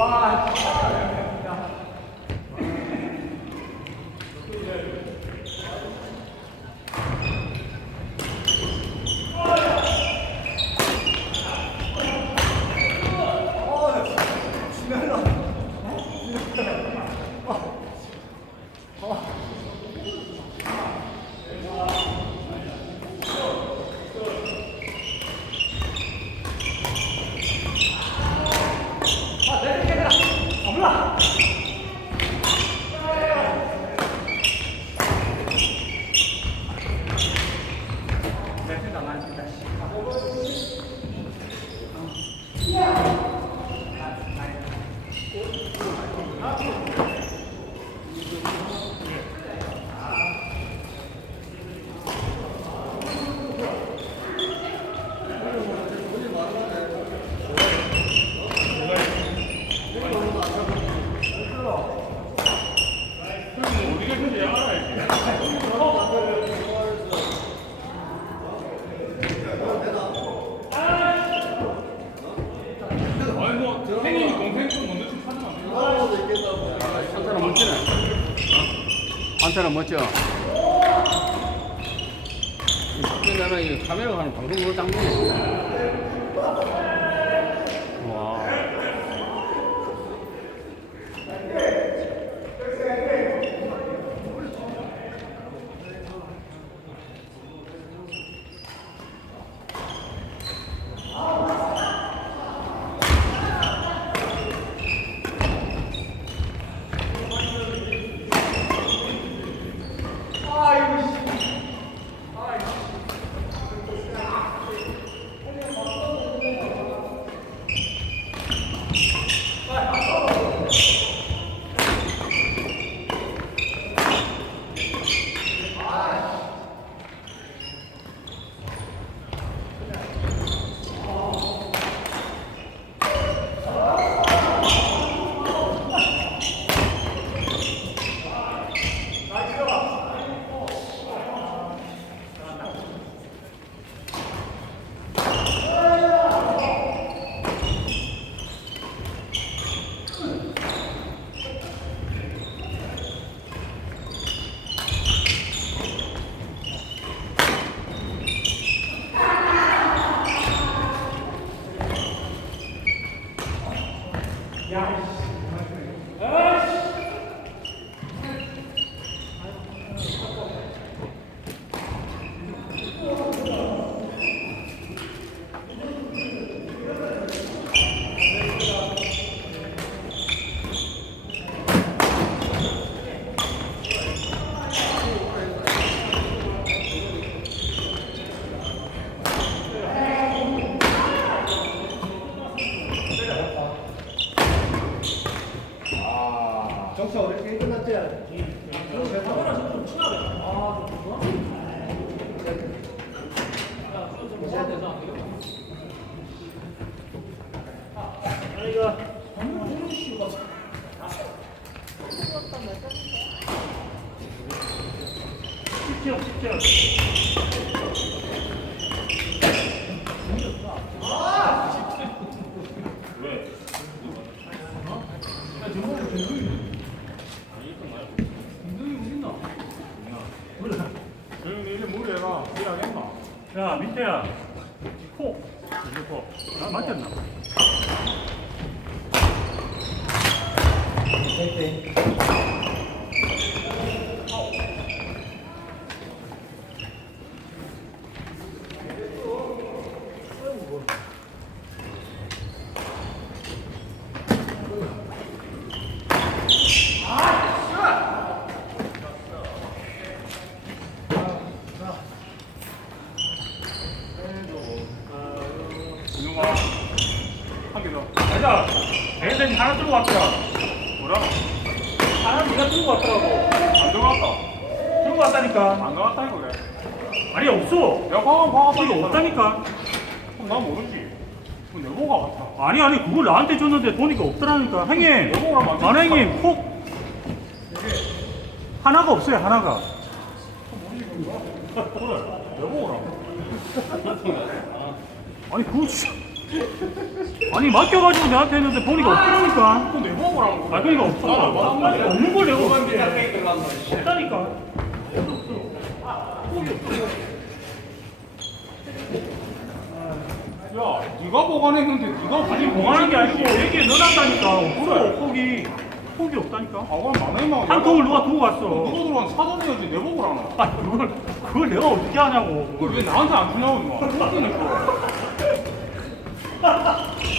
One, two. 아니, 아니, 그걸 나한테 줬는데 보니까 없더라니까. 형님. 만져. 만 형님, 콕. 하나가 없어요, 하나가. 그래. 아니, 그거 진짜. 아니 맡겨가지고 내한테 했는데 보니까 없더라니까. 내 먹으라고. 아 그러니까 없어. 아니, 없는 걸 내가 어떻게 없다니까. 야, 네가 보관했는데 네가 아니 보관한 게 아니고 얘기에 넣어놨다니까. 없어. 폭이 폭이 없다니까. 아, 그럼. 한 통을 누가 두고 누가 갔어. 들어간 사전해야지 내 먹으라나. 아 그걸 그걸 내가 어떻게 하냐고. 그걸 왜 나한테 안 주냐고 임마. 웃기니까.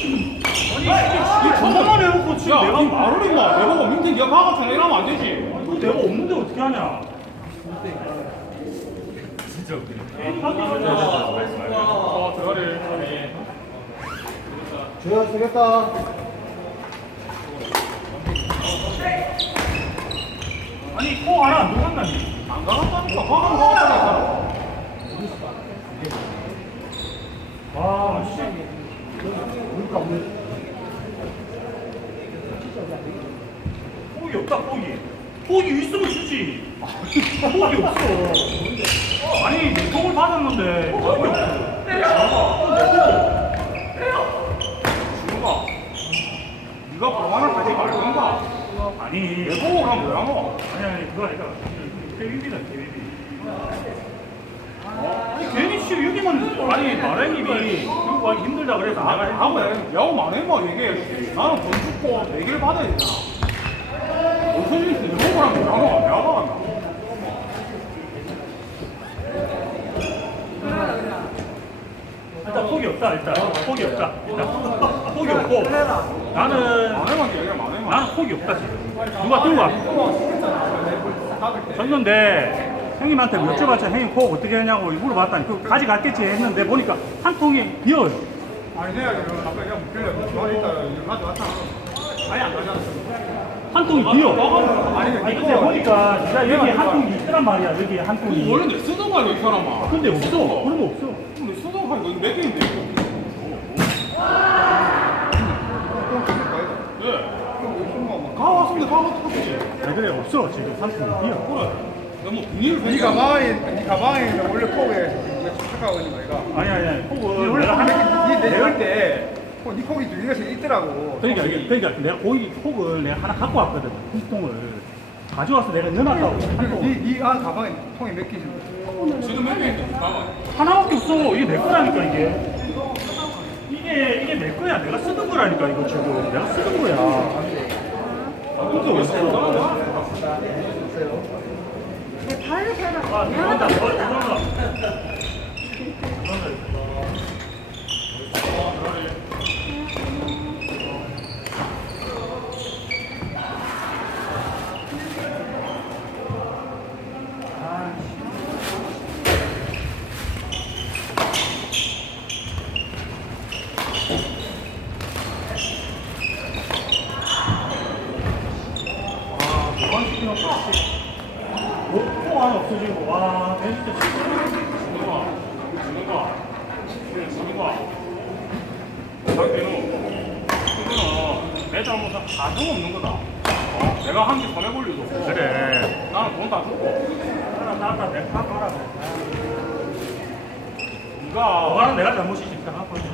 이 저거만 해놓고 지금 야, 내가 니 말을 임마. 내 보고 민태 네가 가갖고 이러면 안 되지. 이거 내가 없는데 어떻게 하냐. 진짜 웃기네. 어, 들어가래. 조야 쓰겠다. 아니 코 하나 안 들어간다니. 안 가갔다니까. 가면 가갔다니까. 와 씨. 그러니까 오늘 폭이 없다 폭이. 폭이 있으면 주지. 폭이 없어. 아니 내 통을 받았는데 폭이 없어. 준호가. 네가 보관을 하지 말던가. 아니 내 보고 가면 뭐야 뭐. 아니 아니 그거 아니라 개비비다 개비비. 아니 괜히 씨 여기만 아니 마랭님이 여기 가기 힘들다 그래서 아, 내가 하고 야구 많으면 얘기해야지. 나는 돈 주고 내기를 받아야 되잖아. 오선진이 내 먹으라면 뭐야 뭐. 내가 가간다. 일단 폭이 없다 일단 폭이 없다 일단 폭이 없고. 나는. 나는 폭이 없다 지금. 누가 들고 왔고 줬는데 형님한테 여쭤봤자 형님 코 어떻게 하냐고 물어봤다니. 그 가져갔겠지 했는데 보니까 한 통이 비어요. 아니 내가 지금 아까 그냥 빌려 주머니 있다 이거 가져왔잖아. 아니 안 가져왔어. 한 통이 비어. 아니 근데 보니까 진짜 여기 한 통이 있더란 말이야 여기 한 통이. 원래 내 쓰던 거야 이 사람아. 근데 없어. 그런 거 없어. 근데 쓰던 거 이거 몇 개인데 이거. 예. 그래 없어 지금 비어 그래. 뭐 비닐을 네 가방에 네 가방에 원래 콕에 착하고 있는 거. 아니 아니 아니 원래 내가 한네 내려올 때네 콕이 두 개가 있더라고. 그러니까 이게 그러니까 내가 고기 폭을 내가 하나 갖고 왔거든 한 통을 가져와서 내가 넣어놨다고. 네네안 가방에 통이 몇 개지? 지금 몇 개인데? 가만. 하나밖에 없어. 이게 내 거라니까 이게. 이게 이게 내 거야. 내가 쓰는 거라니까 이거 지금. 내가 쓰는 거야. 쓰는 발을. 아, 들어간다. 어, 들어간다. 아, 뭐가 시키는 거야? 코 안에 없어지고 와, 내 진짜 누가? 누가? 누가? 상태는 그거는 내 잘못은 가정 없는 거다. 어? 내가 한개 손해 볼 일도 없고. 그래. 나는 돈 다 주고. 나왔다. 내가 갖고 하라. 네가 너가는 내가 잘못이지. 내가 갖고 하자.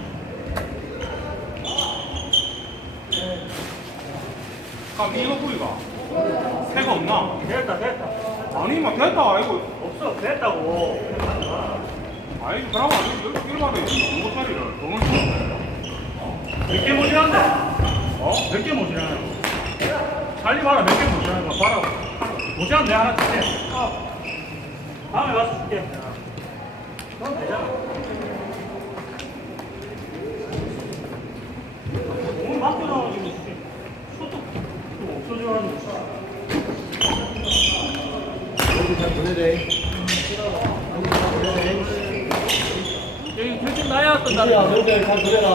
그럼 이거 구이가 새가 없나? 됐다, 됐다. 아니 막 됐다 아이고 없어, 됐다고. 아이 그러면 여기 이리 말해 이거 짜리를 돈을 주는데 몇개 모자란데? 어? 몇 개 모자라는 살리 봐라, 몇 개 모자라는 거 봐라. 모자란 내 하나 줄게. 다음에 와서 줄게. 넌 되잖아. 오늘 맡겨놔가지고 줄게. 소독 없어져가지고. 여기 잘 보내래. 여기 결정 나야 민태야, 너희들 잘 보내라.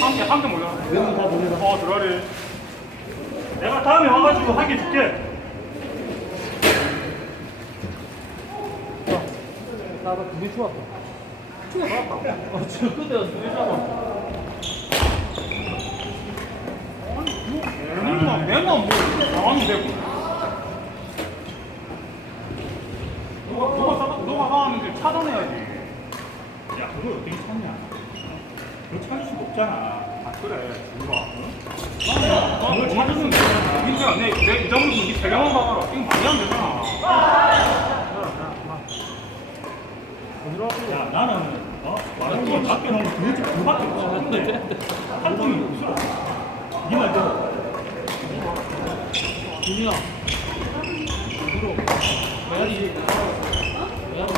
한개 한 개 몰라 너희들 잘 보내라. 어 들어가래 내가 다음에 와가지고 한 개 줄게. 나도 두개 추웠다. 추웠다. 어, 저 끝에 두개 잡아. 맨날 맨날 뭐 당하면 되고 누가 누가 사 누가 나왔는데 차단해야지 야, 그걸 어떻게 찾냐? 그거 찾을 수가 없잖아. 아 그래 누가 어? 나는 찾으면 되잖아 민트야 내 내 이자분은 니세 개만 봐봐라 이거 많이 하면 되잖아 야, 나는, 어? 와이프 밖에 그거 좀 그밖에 없어. 근데 한 통이 없어. 니 말대로. 준이야. 어디로? 가야지. 가야지. 그럼 하고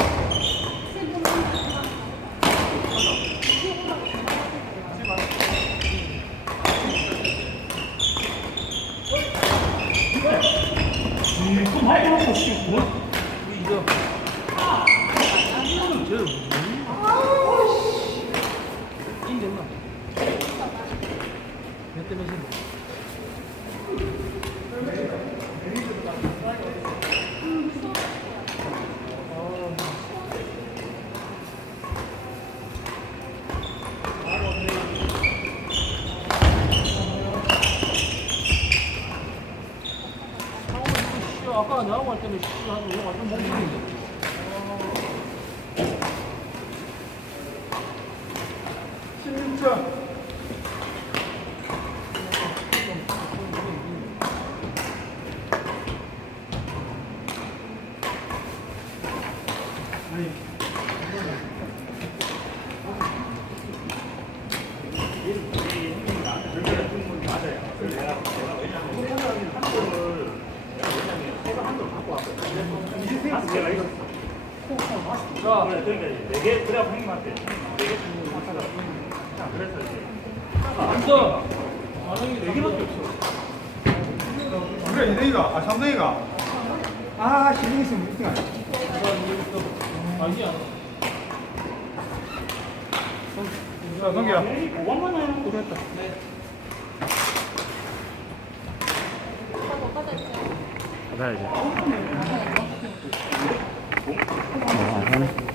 놓고, 씨, 뭐? 우리 이거. 이거는 제일 인정나. 몇대 몇인데? 씨, 아까 나하고 할 때는 씨, 한 이거 완전 멍청인데. 자, 그래, 그러니까 네개 그래 형님한테 네개 주고 자, 그래서 이제 앉아. 반응이 네 개밖에 없어. 그래 이대이가 아 삼대이가 아 신경 있으면 안 해. 아니야. 자 넘겨 에이, 그것만 해놓고 됐다. 아, 하네.